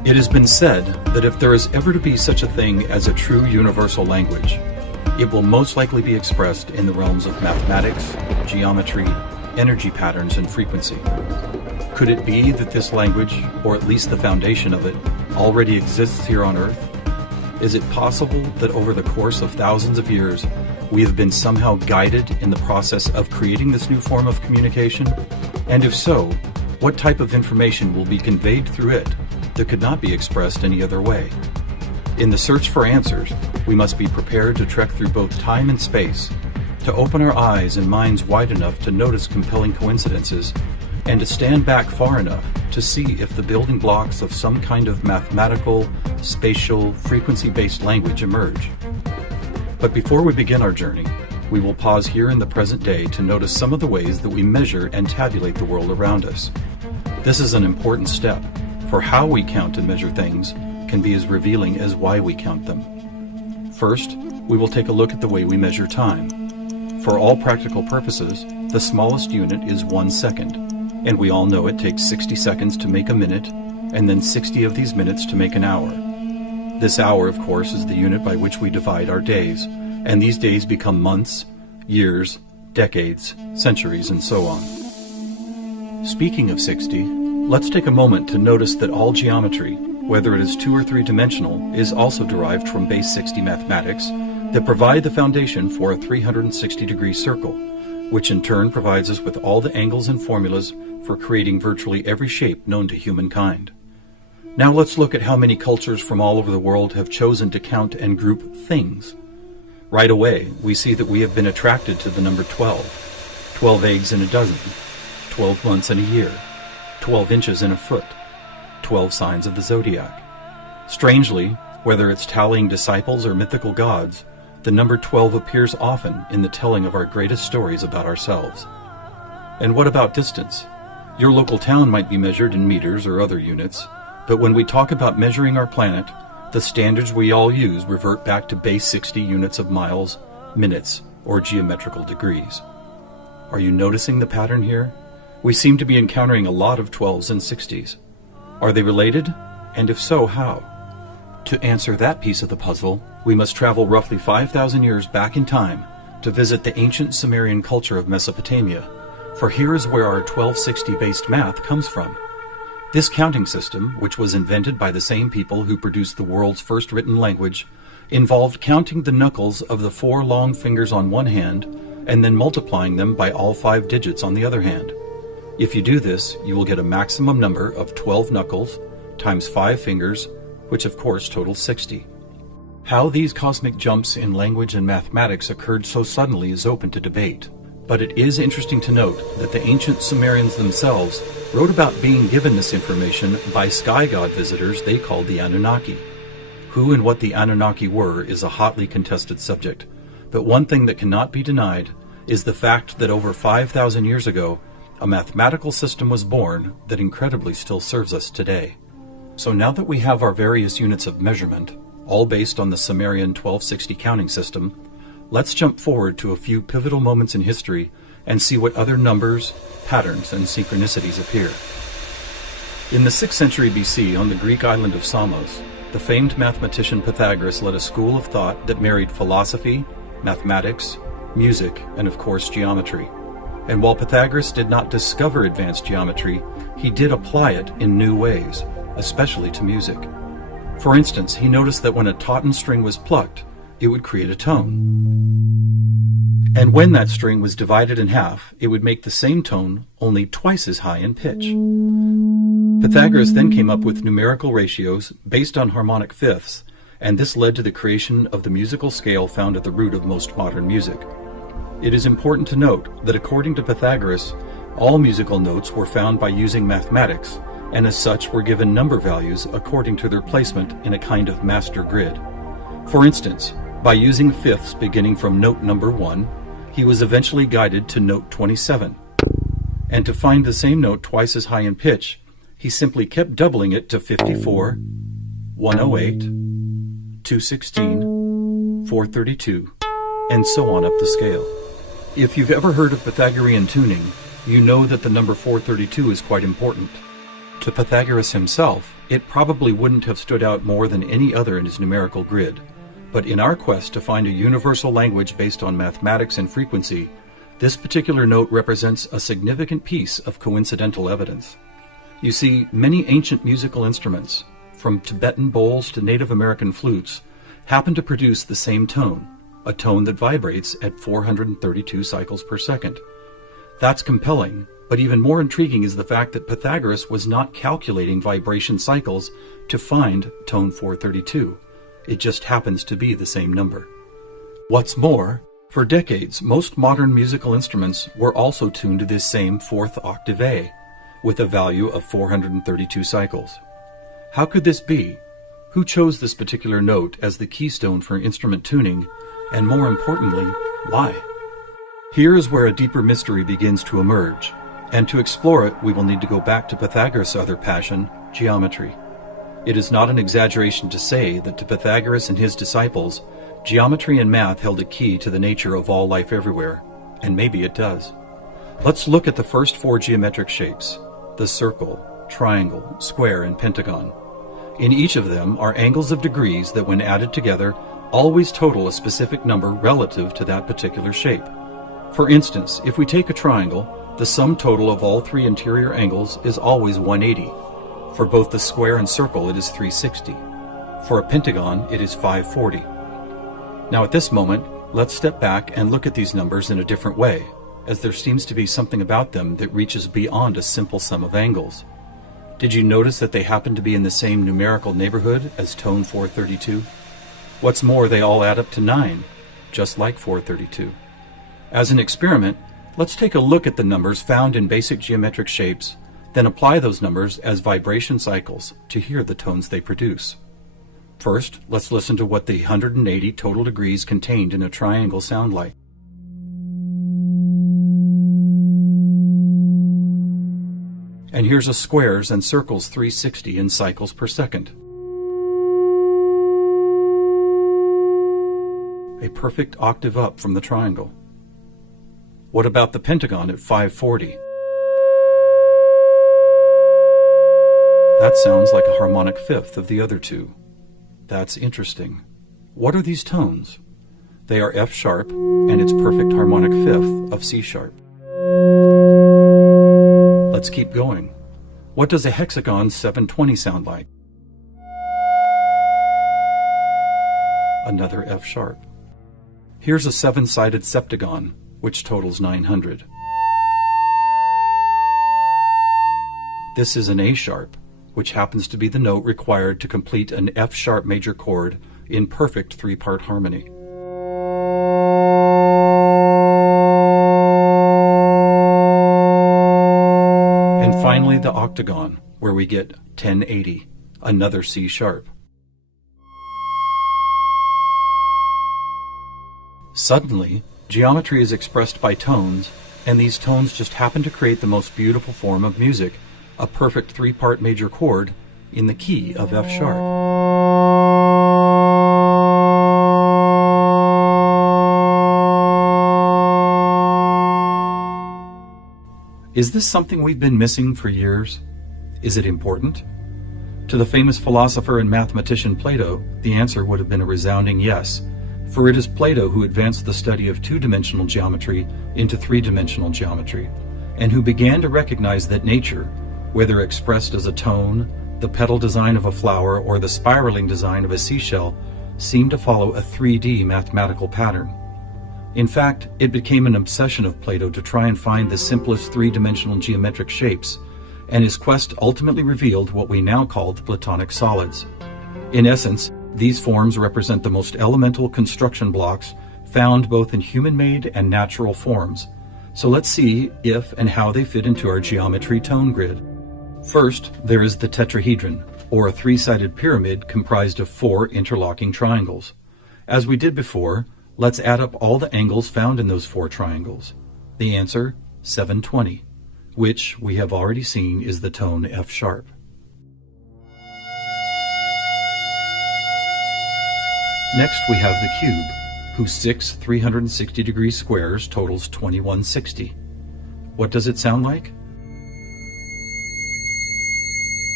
It has been said that if there is ever to be such a thing as a true universal language, it will most likely be expressed in the realms of mathematics, geometry, energy patterns, and frequency. Could it be that this language, or at least the foundation of it, already exists here on Earth? Is it possible that over the course of thousands of years, we have been somehow guided in the process of creating this new form of communication? And if so, what type of information will be conveyed through it that could not be expressed any other way? In the search for answers, we must be prepared to trek through both time and space, to open our eyes and minds wide enough to notice compelling coincidences, and to stand back far enough to see if the building blocks of some kind of mathematical, spatial, frequency-based language emerge. But before we begin our journey, we will pause here in the present day to notice some of the ways that we measure and tabulate the world around us. This is an important step, for how we count and measure things can be as revealing as why we count them. First, we will take a look at the way we measure time. For all practical purposes, the smallest unit is 1 second, and we all know it takes 60 seconds to make a minute, and then 60 of these minutes to make an hour. This hour, of course, is the unit by which we divide our days, and these days become months, years, decades, centuries, and so on. Speaking of 60, let's take a moment to notice that all geometry, whether it is 2 or 3 dimensional, is also derived from base 60 mathematics that provide the foundation for a 360-degree circle, which in turn provides us with all the angles and formulas for creating virtually every shape known to humankind. Now let's look at how many cultures from all over the world have chosen to count and group things. Right away, we see that we have been attracted to the number 12. 12 eggs in a dozen, 12 months in a year, 12 inches in a foot, 12 signs of the zodiac. Strangely, whether it's tallying disciples or mythical gods, the number 12 appears often in the telling of our greatest stories about ourselves. And what about distance? Your local town might be measured in meters or other units, but when we talk about measuring our planet, the standards we all use revert back to base 60 units of miles, minutes, or geometrical degrees. Are you noticing the pattern here? We seem to be encountering a lot of 12s and 60s. Are they related? And if so, how? To answer that piece of the puzzle, we must travel roughly 5,000 years back in time to visit the ancient Sumerian culture of Mesopotamia, for here is where our 1260-based math comes from. This counting system, which was invented by the same people who produced the world's first written language, involved counting the knuckles of the 4 long fingers on one hand and then multiplying them by all 5 digits on the other hand. If you do this, you will get a maximum number of 12 knuckles times 5 fingers, which of course totals 60. How these cosmic jumps in language and mathematics occurred so suddenly is open to debate. But it is interesting to note that the ancient Sumerians themselves wrote about being given this information by sky god visitors they called the Anunnaki. Who and what the Anunnaki were is a hotly contested subject, but one thing that cannot be denied is the fact that over 5,000 years ago, a mathematical system was born that incredibly still serves us today. So now that we have our various units of measurement, all based on the Sumerian 1260 counting system, let's jump forward to a few pivotal moments in history and see what other numbers, patterns, and synchronicities appear. In the 6th century BC, on the Greek island of Samos, the famed mathematician Pythagoras led a school of thought that married philosophy, mathematics, music, and of course geometry. And while Pythagoras did not discover advanced geometry, he did apply it in new ways, especially to music. For instance, he noticed that when a tauten string was plucked, it would create a tone. And when that string was divided in half, it would make the same tone only twice as high in pitch. Pythagoras then came up with numerical ratios based on harmonic fifths, and this led to the creation of the musical scale found at the root of most modern music. It is important to note that according to Pythagoras, all musical notes were found by using mathematics, and as such were given number values according to their placement in a kind of master grid. For instance, by using fifths beginning from note number 1, he was eventually guided to note 27. And to find the same note twice as high in pitch, he simply kept doubling it to 54, 108, 216, 432, and so on up the scale. If you've ever heard of Pythagorean tuning, you know that the number 432 is quite important. To Pythagoras himself, it probably wouldn't have stood out more than any other in his numerical grid. But in our quest to find a universal language based on mathematics and frequency, this particular note represents a significant piece of coincidental evidence. You see, many ancient musical instruments, from Tibetan bowls to Native American flutes, happen to produce the same tone, a tone that vibrates at 432 cycles per second. That's compelling, but even more intriguing is the fact that Pythagoras was not calculating vibration cycles to find tone 432. It just happens to be the same number. What's more, for decades, most modern musical instruments were also tuned to this same fourth octave A, with a value of 432 cycles. How could this be? Who chose this particular note as the keystone for instrument tuning, and more importantly, why? Here is where a deeper mystery begins to emerge, and to explore it we will need to go back to Pythagoras' other passion, geometry. It is not an exaggeration to say that to Pythagoras and his disciples, geometry and math held a key to the nature of all life everywhere, and maybe it does. Let's look at the first four geometric shapes, the circle, triangle, square, and pentagon. In each of them are angles of degrees that, when added together, always total a specific number relative to that particular shape. For instance, if we take a triangle, the sum total of all three interior angles is always 180. For both the square and circle, it is 360. For a pentagon, it is 540. Now at this moment, let's step back and look at these numbers in a different way, as there seems to be something about them that reaches beyond a simple sum of angles. Did you notice that they happen to be in the same numerical neighborhood as tone 432? What's more, they all add up to 9, just like 432. As an experiment, let's take a look at the numbers found in basic geometric shapes, then apply those numbers as vibration cycles to hear the tones they produce. First, let's listen to what the 180 total degrees contained in a triangle sound like. And here's a squares and circles 360 in cycles per second. A perfect octave up from the triangle. What about the pentagon at 540? That sounds like a harmonic fifth of the other two. That's interesting. What are these tones? They are F sharp and its perfect harmonic fifth of C sharp. Let's keep going. What does a hexagon 720 sound like? Another F sharp. Here's a seven-sided septagon, which totals 900. This is an A sharp, which happens to be the note required to complete an F sharp major chord in perfect three-part harmony. And finally the octagon, where we get 1080, another C sharp. Suddenly, geometry is expressed by tones, and these tones just happen to create the most beautiful form of music, a perfect three-part major chord in the key of F sharp. Is this something we've been missing for years? Is it important? To the famous philosopher and mathematician Plato, the answer would have been a resounding yes, for it is Plato who advanced the study of two-dimensional geometry into three-dimensional geometry, and who began to recognize that nature, whether expressed as a tone, the petal design of a flower, or the spiraling design of a seashell, seemed to follow a 3D mathematical pattern. In fact, it became an obsession of Plato to try and find the simplest three-dimensional geometric shapes, and his quest ultimately revealed what we now call the Platonic solids. In essence, these forms represent the most elemental construction blocks found both in human-made and natural forms. So let's see if and how they fit into our geometry tone grid. First, there is the tetrahedron, or a three-sided pyramid comprised of four interlocking triangles. As we did before, let's add up all the angles found in those four triangles. The answer, 720, which we have already seen is the tone F sharp. Next we have the cube, whose six 360-degree squares totals 2160. What does it sound like?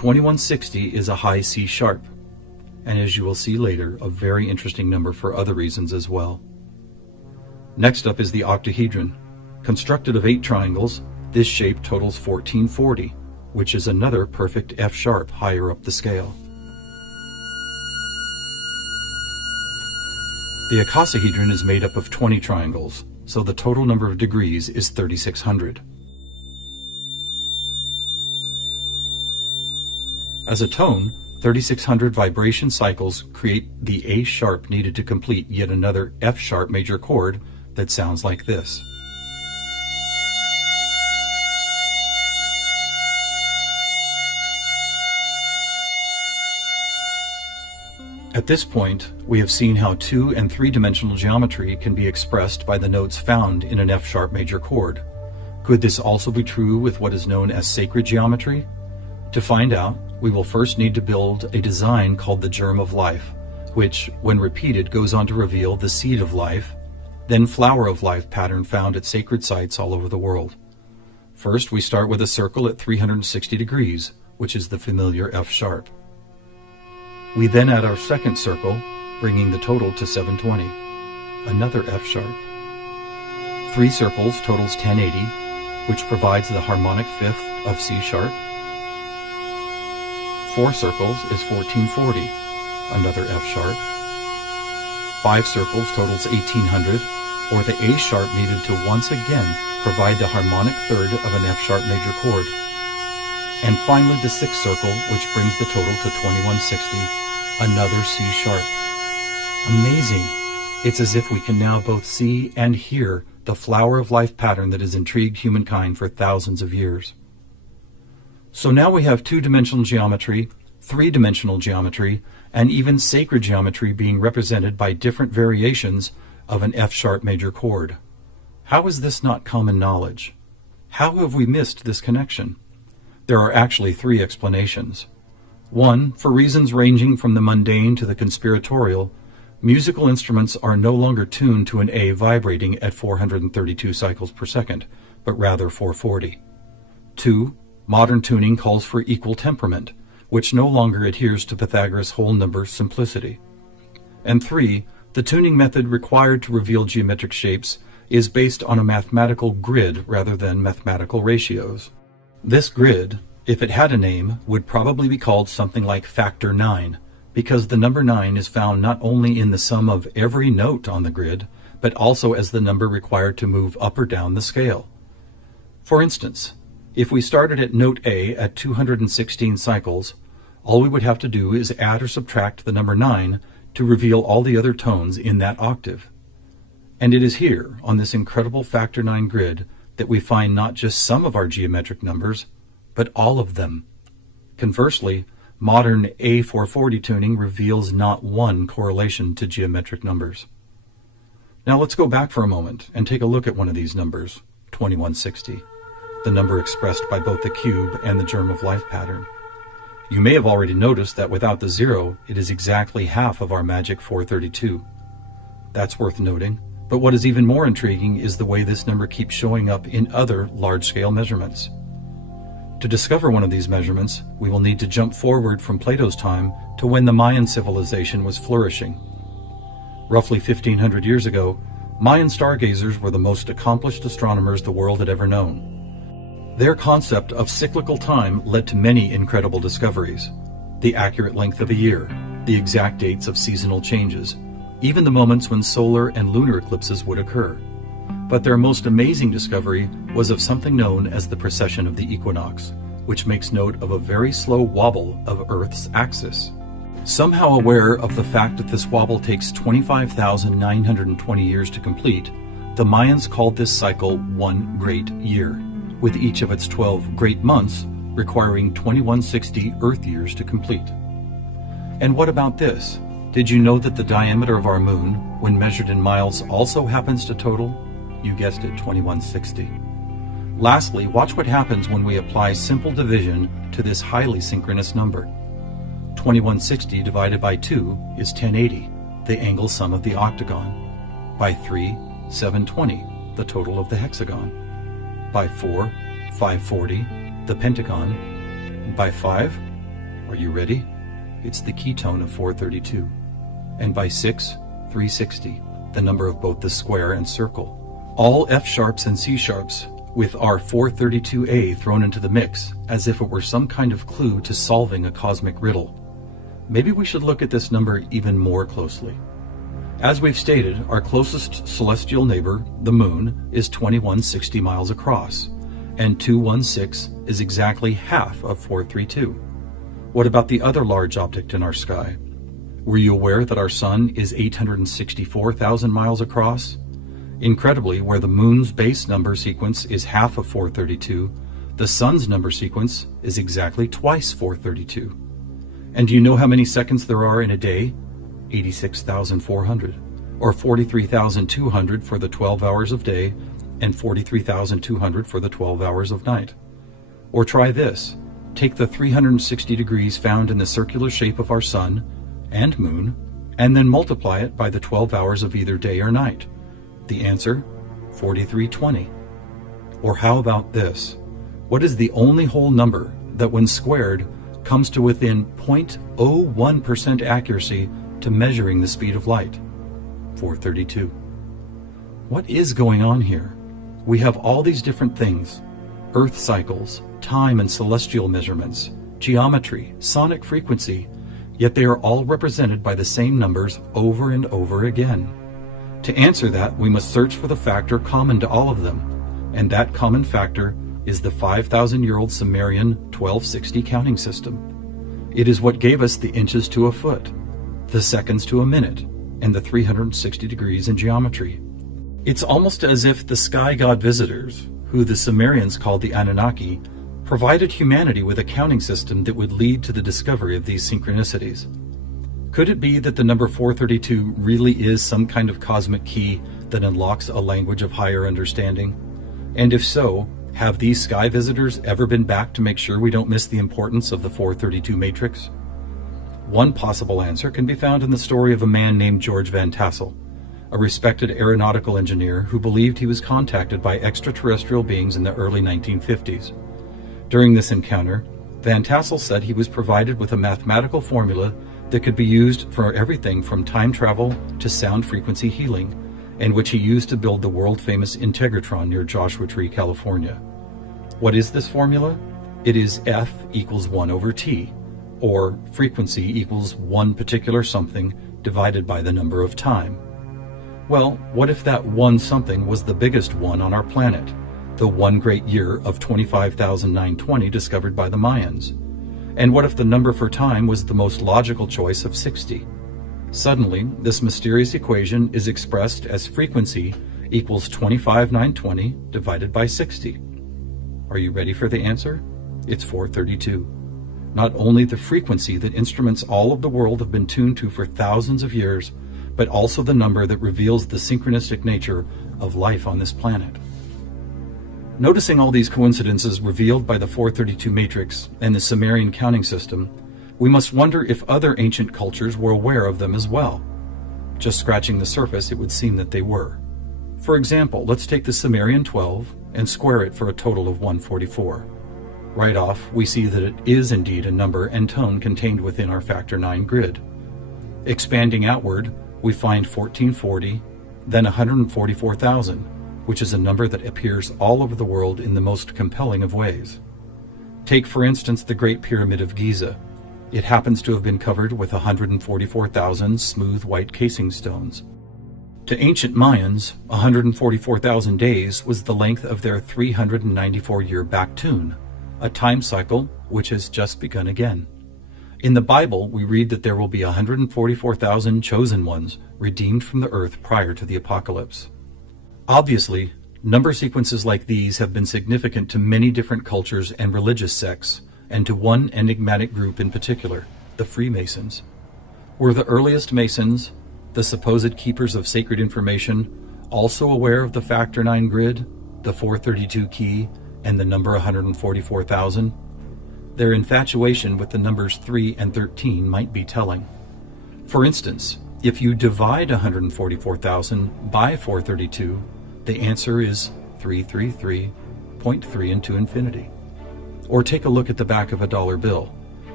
2160 is a high C sharp, and as you will see later, a very interesting number for other reasons as well. Next up is the octahedron. Constructed of 8 triangles, this shape totals 1440, which is another perfect F sharp higher up the scale. The icosahedron is made up of 20 triangles, so the total number of degrees is 3600. As a tone, 3600 vibration cycles create the A sharp needed to complete yet another F sharp major chord that sounds like this. At this point, we have seen how 2- and 3-dimensional geometry can be expressed by the notes found in an F sharp major chord. Could this also be true with what is known as sacred geometry? To find out, we will first need to build a design called the germ of life, which, when repeated, goes on to reveal the seed of life, then flower of life pattern found at sacred sites all over the world. First, we start with a circle at 360 degrees, which is the familiar F sharp. We then add our second circle, bringing the total to 720, another F sharp. 3 circles totals 1080, which provides the harmonic fifth of C sharp. 4 circles is 1440, another F sharp. 5 circles totals 1800, or the A sharp needed to once again provide the harmonic third of an F sharp major chord. And finally the 6th circle, which brings the total to 2160, another C sharp. Amazing! It's as if we can now both see and hear the flower of life pattern that has intrigued humankind for thousands of years. So now we have 2-dimensional geometry, 3-dimensional geometry, and even sacred geometry being represented by different variations of an F sharp major chord. How is this not common knowledge? How have we missed this connection? There are actually 3 explanations. 1, for reasons ranging from the mundane to the conspiratorial, musical instruments are no longer tuned to an A vibrating at 432 cycles per second, but rather 440. 2, modern tuning calls for equal temperament, which no longer adheres to Pythagoras' whole number simplicity. And 3, the tuning method required to reveal geometric shapes is based on a mathematical grid rather than mathematical ratios. This grid, if it had a name, would probably be called something like factor 9, because the number 9 is found not only in the sum of every note on the grid, but also as the number required to move up or down the scale. For instance, if we started at note A at 216 cycles, all we would have to do is add or subtract the number 9 to reveal all the other tones in that octave. And it is here, on this incredible factor 9 grid, that we find not just some of our geometric numbers, but all of them. Conversely, modern A440 tuning reveals not one correlation to geometric numbers. Now let's go back for a moment and take a look at one of these numbers, 2160. The number expressed by both the cube and the germ of life pattern. You may have already noticed that without the 0, it is exactly half of our magic 432. That's worth noting, but what is even more intriguing is the way this number keeps showing up in other large-scale measurements. To discover one of these measurements, we will need to jump forward from Plato's time to when the Mayan civilization was flourishing. Roughly 1500 years ago, Mayan stargazers were the most accomplished astronomers the world had ever known. Their concept of cyclical time led to many incredible discoveries. The accurate length of a year, the exact dates of seasonal changes, even the moments when solar and lunar eclipses would occur. But their most amazing discovery was of something known as the precession of the equinox, which makes note of a very slow wobble of Earth's axis. Somehow aware of the fact that this wobble takes 25,920 years to complete, the Mayans called this cycle one great year, with each of its 12 great months requiring 2160 Earth years to complete. And what about this? Did you know that the diameter of our moon, when measured in miles, also happens to total, you guessed it, 2160? Lastly, watch what happens when we apply simple division to this highly synchronous number. 2160 divided by 2 is 1080, the angle sum of the octagon. By 3, 720, the total of the hexagon. By 4, 540, the pentagon. By 5, Are you ready? It's the ketone of 432. And by 6, 360, the number of both the square and circle. All F sharps and C sharps with our 432A thrown into the mix as if it were some kind of clue to solving a cosmic riddle. Maybe we should look at this number even more closely. As we've stated, our closest celestial neighbor, the Moon, is 2160 miles across, and 216 is exactly half of 432. What about the other large object in our sky? Were you aware that our Sun is 864,000 miles across? Incredibly, where the Moon's base number sequence is half of 432, the Sun's number sequence is exactly twice 432. And do you know how many seconds there are in a day? 86,400, or 43,200 for the 12 hours of day and 43,200 for the 12 hours of night. Or try this. Take the 360 degrees found in the circular shape of our Sun and Moon, and then multiply it by the 12 hours of either day or night. The answer, 4320. Or how about this? What is the only whole number that when squared comes to within 0.01% accuracy to measuring the speed of light? 432. What is going on here? We have all these different things: Earth cycles, time and celestial measurements, geometry, sonic frequency, yet they are all represented by the same numbers over and over again. To answer that, we must search for the factor common to all of them, and that common factor is the 5,000-year-old Sumerian 1260 counting system. It is what gave us the inches to a foot, the seconds to a minute, and the 360 degrees in geometry. It's almost as if the sky god visitors, who the Sumerians called the Anunnaki, provided humanity with a counting system that would lead to the discovery of these synchronicities. Could it be that the number 432 really is some kind of cosmic key that unlocks a language of higher understanding? And if so, have these sky visitors ever been back to make sure we don't miss the importance of the 432 matrix? One possible answer can be found in the story of a man named George Van Tassel, a respected aeronautical engineer who believed he was contacted by extraterrestrial beings in the early 1950s. During this encounter, Van Tassel said he was provided with a mathematical formula that could be used for everything from time travel to sound frequency healing, and which he used to build the world-famous Integratron near Joshua Tree, California. What is this formula? It is F equals 1 over T, or frequency equals one particular something divided by the number of time. Well, what if that one something was the biggest one on our planet, the one great year of 25,920 discovered by the Mayans? And what if the number for time was the most logical choice of 60? Suddenly, this mysterious equation is expressed as frequency equals 25,920 divided by 60. Are you ready for the answer? It's 432. Not only the frequency that instruments all of the world have been tuned to for thousands of years, but also the number that reveals the synchronistic nature of life on this planet. Noticing all these coincidences revealed by the 432 matrix and the Sumerian counting system, we must wonder if other ancient cultures were aware of them as well. Just scratching the surface, it would seem that they were. For example, let's take the Sumerian 12 and square it for a total of 144. Right off, we see that it is indeed a number and tone contained within our factor 9 grid. Expanding outward, we find 1440, then 144,000, which is a number that appears all over the world in the most compelling of ways. Take, for instance, the Great Pyramid of Giza. It happens to have been covered with 144,000 smooth white casing stones. To ancient Mayans, 144,000 days was the length of their 394-year Baktun, a time cycle which has just begun again. In the Bible, we read that there will be 144,000 chosen ones redeemed from the earth prior to the apocalypse. Obviously, number sequences like these have been significant to many different cultures and religious sects, and to one enigmatic group in particular, the Freemasons. Were the earliest Masons, the supposed keepers of sacred information, also aware of the factor 9 grid, the 432 key, and the number 144,000? Their infatuation with the numbers 3 and 13 might be telling. For instance, if you divide 144,000 by 432, the answer is 333.3 into infinity. Or take a look at the back of a dollar bill.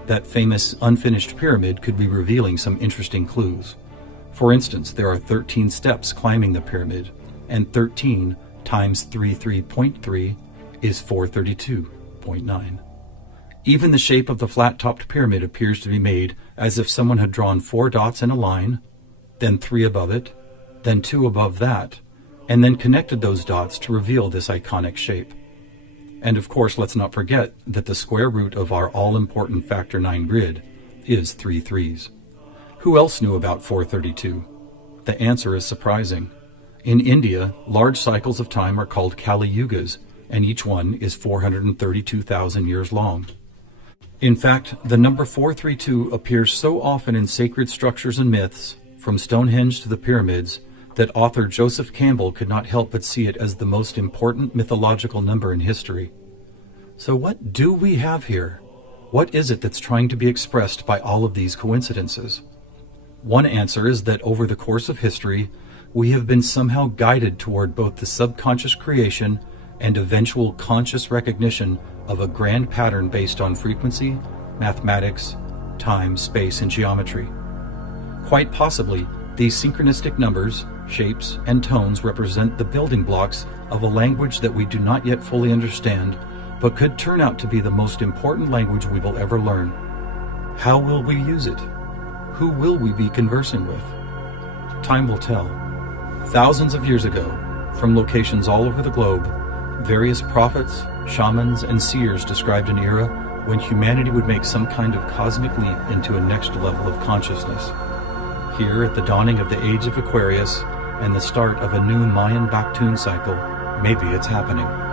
That famous unfinished pyramid could be revealing some interesting clues. For instance, there are 13 steps climbing the pyramid, and 13 times 33.3 is 432.9. Even the shape of the flat-topped pyramid appears to be made as if someone had drawn 4 dots in a line, then 3 above it, then 2 above that, and then connected those dots to reveal this iconic shape. And of course, let's not forget that the square root of our all-important factor 9 grid is 3 threes. Who else knew about 432? The answer is surprising. In India, large cycles of time are called Kali Yugas, and each one is 432,000 years long. In fact, the number 432 appears so often in sacred structures and myths, from Stonehenge to the pyramids, that author Joseph Campbell could not help but see it as the most important mythological number in history. So what do we have here? What is it that's trying to be expressed by all of these coincidences? One answer is that over the course of history, we have been somehow guided toward both the subconscious creation and eventual conscious recognition of a grand pattern based on frequency, mathematics, time, space, and geometry. Quite possibly, these synchronistic numbers, shapes, and tones represent the building blocks of a language that we do not yet fully understand, but could turn out to be the most important language we will ever learn. How will we use it? Who will we be conversing with? Time will tell. Thousands of years ago, from locations all over the globe, various prophets, shamans, and seers described an era when humanity would make some kind of cosmic leap into a next level of consciousness. Here, at the dawning of the age of Aquarius and the start of a new Mayan Baktun cycle, maybe it's happening.